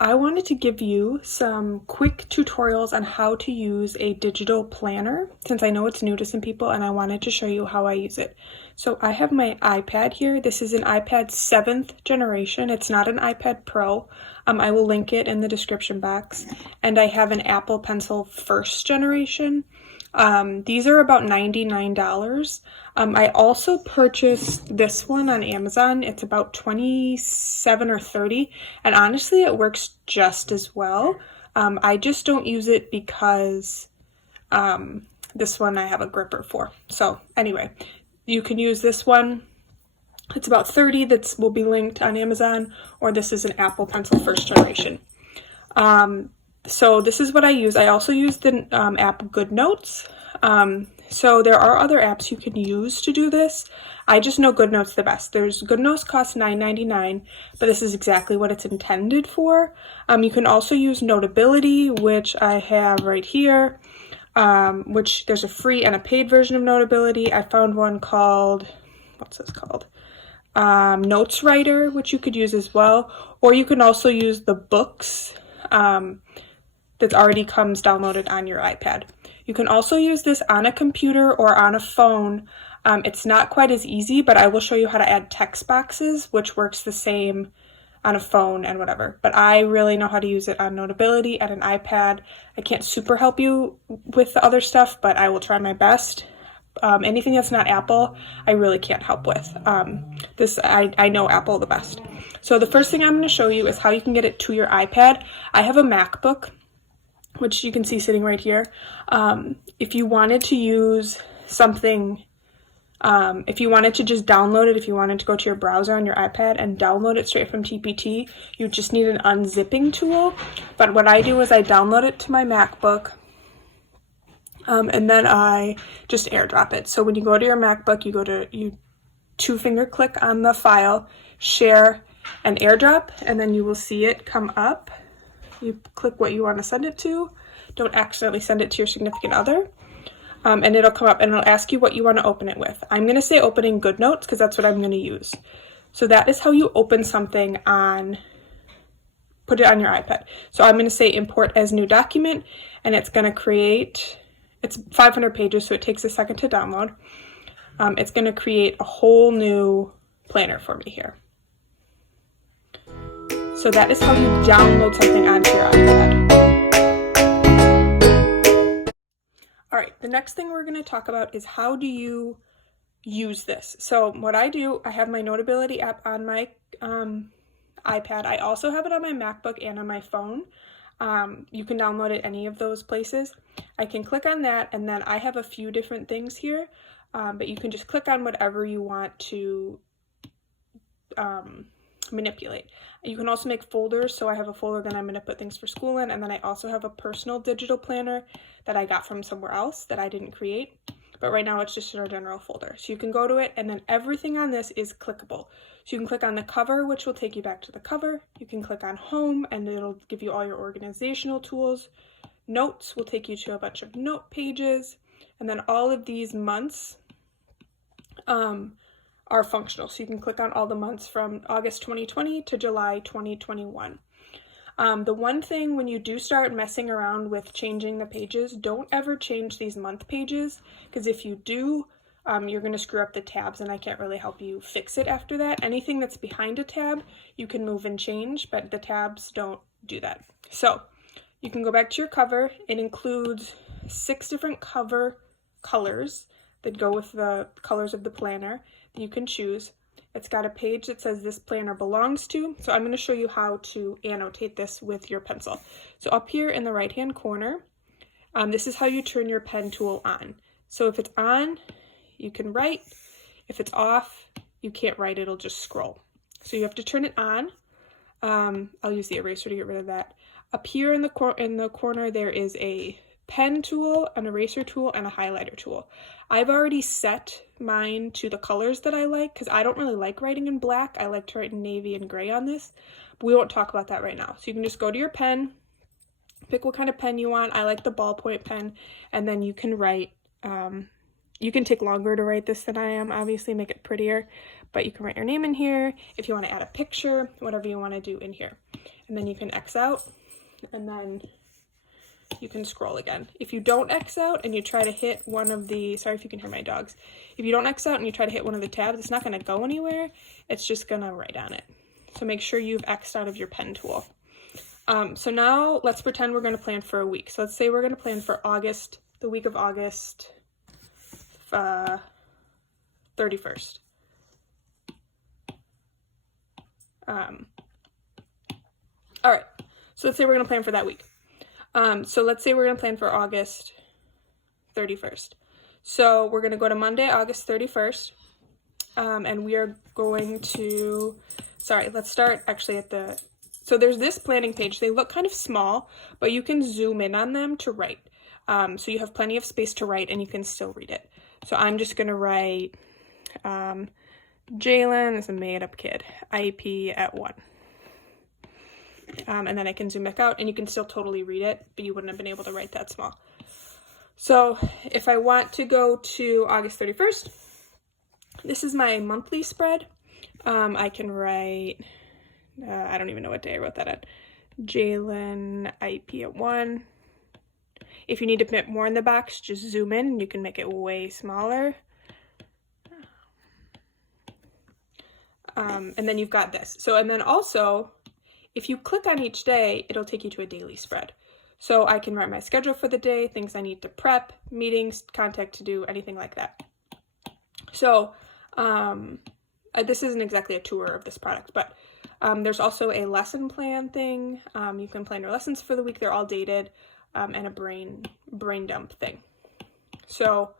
I wanted to give you some quick tutorials on how to use a digital planner, since I know it's new to some people and I wanted to show you how I use it. So I have my iPad here. This is an iPad 7th generation. It's not an iPad Pro. I will link it in the description box. And I have an Apple Pencil 1st generation. These are about $99. I also purchased this one on Amazon. It's about $27 or $30, and honestly it works just as well. I just don't use it because this one I have a gripper for. So anyway, you can use this one. It's about $30. That will be linked on Amazon, or this is an Apple Pencil 1st generation. So this is what I use. I also use the app GoodNotes. So there are other apps you can use to do this. I just know GoodNotes the best. GoodNotes costs $9.99, but this is exactly what it's intended for. You can also use Notability, which I have right here, which there's a free and a paid version of Notability. I found one called, what's this called? Notes Writer, which you could use as well. Or you can also use the books that already comes downloaded on your iPad. You can also use this on a computer or on a phone. It's not quite as easy, but I will show you how to add text boxes, which works the same on a phone and whatever. But I really know how to use it on Notability and an iPad. I can't super help you with the other stuff, but I will try my best. Anything that's not Apple, I really can't help with. I know Apple the best. So the first thing I'm going to show you is how you can get it to your iPad. I have a MacBook, which you can see sitting right here. If you wanted to use something, if you wanted to just download it, if you wanted to go to your browser on your iPad and download it straight from TPT, you just need an unzipping tool. But what I do is I download it to my MacBook, and then I just airdrop it. So when you go to your MacBook, you two-finger click on the file, share, and airdrop, and then you will see it come up. You click what you want to send it to. Don't accidentally send it to your significant other. And it'll come up and it'll ask you what you want to open it with. I'm going to say opening GoodNotes because that's what I'm going to use. So that is how you open something put it on your iPad. So I'm going to say import as new document, and it's going to create, it's 500 pages, so it takes a second to download. It's going to create a whole new planner for me here. So that is how you download something onto your iPad. All right, the next thing we're going to talk about is how do you use this. So what I do, I have my Notability app on my iPad. I also have it on my MacBook and on my phone. You can download it any of those places. I can click on that, and then I have a few different things here, but you can just click on whatever you want to manipulate. You can also make folders, so I have a folder that I'm going to put things for school in, and then I also have a personal digital planner that I got from somewhere else that I didn't create, but right now it's just in our general folder. So you can go to it, and then everything on this is clickable. So you can click on the cover, which will take you back to the cover. You can click on home, and it'll give you all your organizational tools. Notes will take you to a bunch of note pages, and then all of these months are functional. So you can click on all the months from August 2020 to July 2021. The one thing when you do start messing around with changing the pages, don't ever change these month pages, because if you do, you're going to screw up the tabs, and I can't really help you fix it after that. Anything that's behind a tab, you can move and change, but the tabs don't do that. So you can go back to your cover. It includes 6 different cover colors that go with the colors of the planner that you can choose. It's got a page that says this planner belongs to. So I'm going to show you how to annotate this with your pencil. So up here in the right hand corner, this is how you turn your pen tool on. So if it's on, you can write. If it's off, you can't write, it'll just scroll. So you have to turn it on. I'll use the eraser to get rid of that. Up here in the corner, there is a pen tool, an eraser tool, and a highlighter tool. I've already set mine to the colors that I like because I don't really like writing in black. I like to write in navy and gray on this, but we won't talk about that right now. So you can just go to your pen, pick what kind of pen you want. I like the ballpoint pen, and then you can write. You can take longer to write this than I am, obviously, make it prettier, but you can write your name in here. If you want to add a picture, whatever you want to do in here. And then you can X out, and then you can scroll again. If you don't X out and you try to hit one of the, sorry if you can hear my dogs. If you don't X out and you try to hit one of the tabs, it's not going to go anywhere. It's just going to write on it. So make sure you've X'd out of your pen tool. So now let's pretend we're going to plan for a week. So let's say we're going to plan for August, the week of August 31st. All right, so let's say we're going to plan for that week. So let's say we're going to plan for August 31st. So we're going to go to Monday, August 31st, and we are going to, sorry, let's start actually at the, so there's this planning page. They look kind of small, but you can zoom in on them to write. So you have plenty of space to write and you can still read it. So I'm just going to write, Jalen is a made-up kid, IEP at 1. And then I can zoom back out and you can still totally read it, but you wouldn't have been able to write that small. So if I want to go to August 31st, this is my monthly spread. I can write, I don't even know what day I wrote that at. Jalen IEP at 1. If you need to put more in the box, just zoom in and you can make it way smaller. And then you've got this. So, and then also, if you click on each day, it'll take you to a daily spread. So I can write my schedule for the day, things I need to prep, meetings, contact to do, anything like that. So this isn't exactly a tour of this product, but there's also a lesson plan thing. You can plan your lessons for the week. They're all dated, and a brain dump thing. So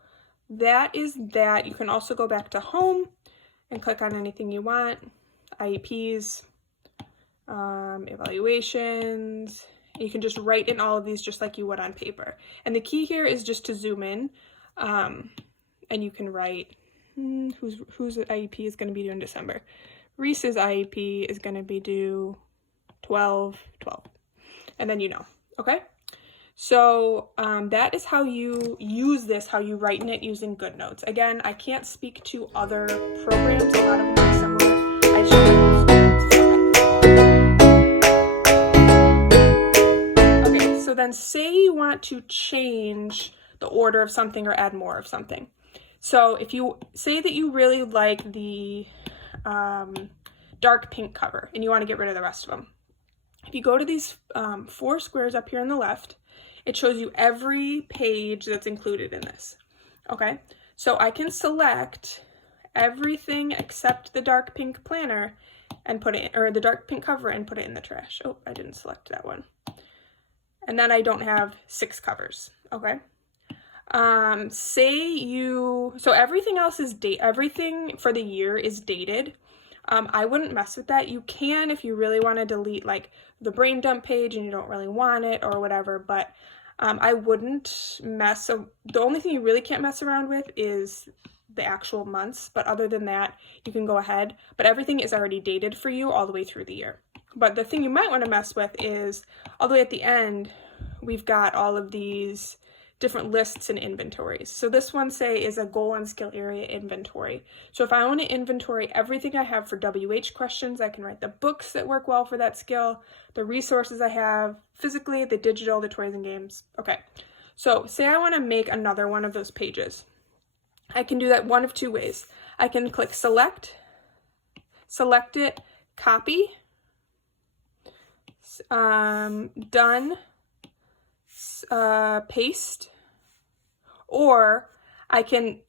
that is that. You can also go back to home and click on anything you want, IEPs, evaluations. You can just write in all of these just like you would on paper. And the key here is just to zoom in, and you can write whose IEP is going to be due in December. Reese's IEP is going to be due 12/12, and then you know, okay? So that is how you use this, how you write in it using GoodNotes. Again, I can't speak to other programs. A lot of them are similar. I just use GoodNotes. Okay, so then say you want to change the order of something or add more of something. So if you say that you really like the dark pink cover and you want to get rid of the rest of them, if you go to these 4 squares up here on the left, it shows you every page that's included in this, okay? So I can select everything except the dark pink planner and put it, or the dark pink cover and put it in the trash. Oh, I didn't select that one. And then I don't have 6 covers, okay? So everything else is everything for the year is dated. I wouldn't mess with that. You can if you really want to delete like the brain dump page and you don't really want it or whatever, but I wouldn't mess. So the only thing you really can't mess around with is the actual months, but other than that, you can go ahead. But everything is already dated for you all the way through the year. But the thing you might want to mess with is all the way at the end, we've got all of these different lists and inventories. So this one, say, is a goal and skill area inventory. So if I want to inventory everything I have for WH questions, I can write the books that work well for that skill, the resources I have, physically, the digital, the toys and games. Okay, so say I want to make another one of those pages. I can do that one of 2 ways. I can click select it, copy, done, paste, or I can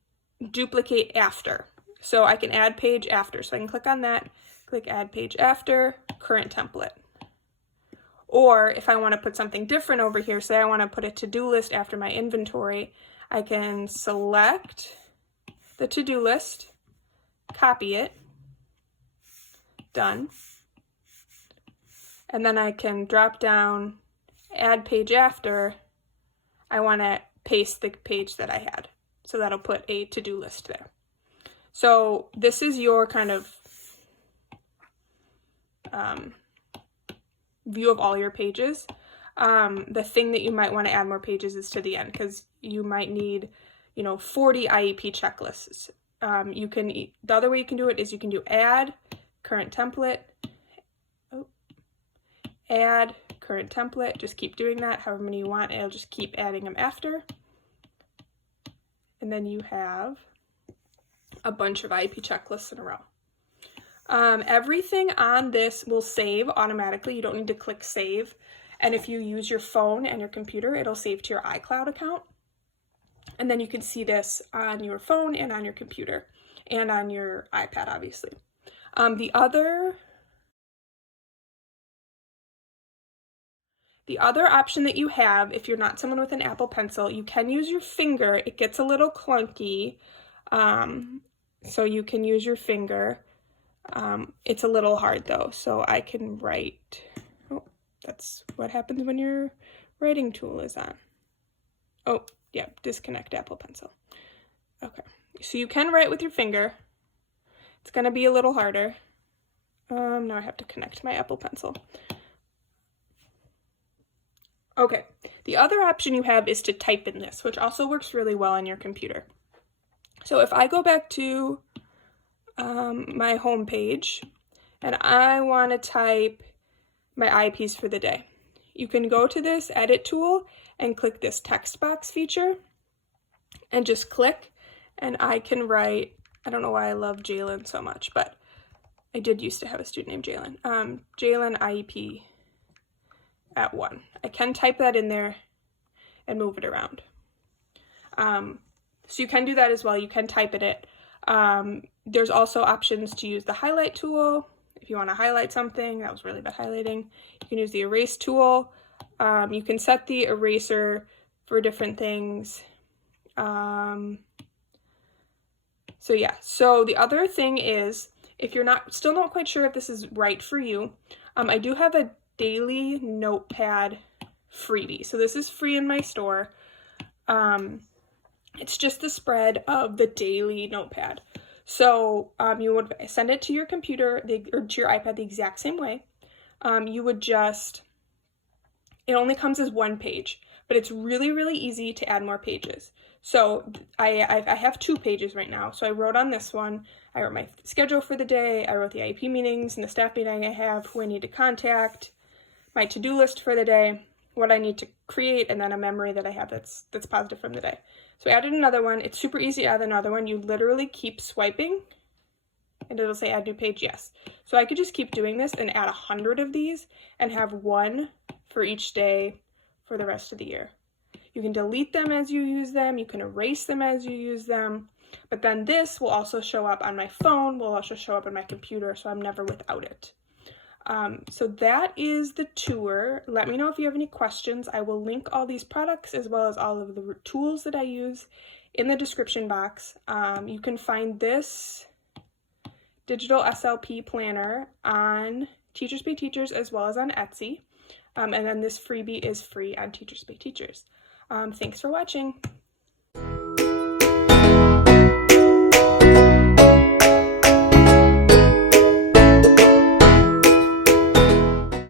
duplicate after. So I can add page after. So I can click on that, click add page after, current template. Or if I want to put something different over here, say I want to put a to-do list after my inventory, I can select the to-do list, copy it, done, and then I can drop down, add page after, I want to paste the page that I had. So that'll put a to-do list there. So this is your kind of view of all your pages. The thing that you might want to add more pages is to the end, because you might need, 40 IEP checklists. the other way you can do it is you can do add, current template, add, current template, just keep doing that however many you want, and it'll just keep adding them after. And then you have a bunch of IEP checklists in a row. Everything on this will save automatically. You don't need to click save. And if you use your phone and your computer, it'll save to your iCloud account. And then you can see this on your phone and on your computer and on your iPad, obviously. The other option that you have, if you're not someone with an Apple Pencil, you can use your finger. It gets a little clunky, so you can use your finger. It's a little hard though, so I can write. Oh, that's what happens when your writing tool is on. Oh, yeah, disconnect Apple Pencil. Okay, so you can write with your finger. It's gonna be a little harder. Now I have to connect my Apple Pencil. Okay, the other option you have is to type in this, which also works really well on your computer. So if I go back to my home page and I want to type my IEPs for the day, you can go to this edit tool and click this text box feature and just click, and I can write, I don't know why I love Jalen so much, but I did used to have a student named Jalen. Jalen IEP at 1. I can type that in there and move it around. So you can do that as well. You can type in it. There's also options to use the highlight tool. If you want to highlight something, that was really bad highlighting. You can use the erase tool. You can set the eraser for different things. So yeah, so the other thing is, if you're still not quite sure if this is right for you, I do have a daily notepad freebie. So this is free in my store. It's just the spread of the daily notepad. So you would send it to your computer or to your iPad the exact same way. You would just, it only comes as 1 page, but it's really, really easy to add more pages. So I have 2 pages right now. So I wrote on this one, I wrote my schedule for the day, I wrote the IEP meetings and the staff meeting I have, who I need to contact, my to-do list for the day, what I need to create, and then a memory that I have that's positive from the day. So I added another one. It's super easy to add another one. You literally keep swiping and it'll say add new page, yes. So I could just keep doing this and add 100 of these and have 1 for each day for the rest of the year. You can delete them as you use them. You can erase them as you use them. But then this will also show up on my phone, will also show up on my computer, so I'm never without it. So that is the tour. Let me know if you have any questions. I will link all these products as well as all of the tools that I use in the description box. You can find this digital SLP planner on Teachers Pay Teachers as well as on Etsy. And then this freebie is free on Teachers Pay Teachers. Thanks for watching.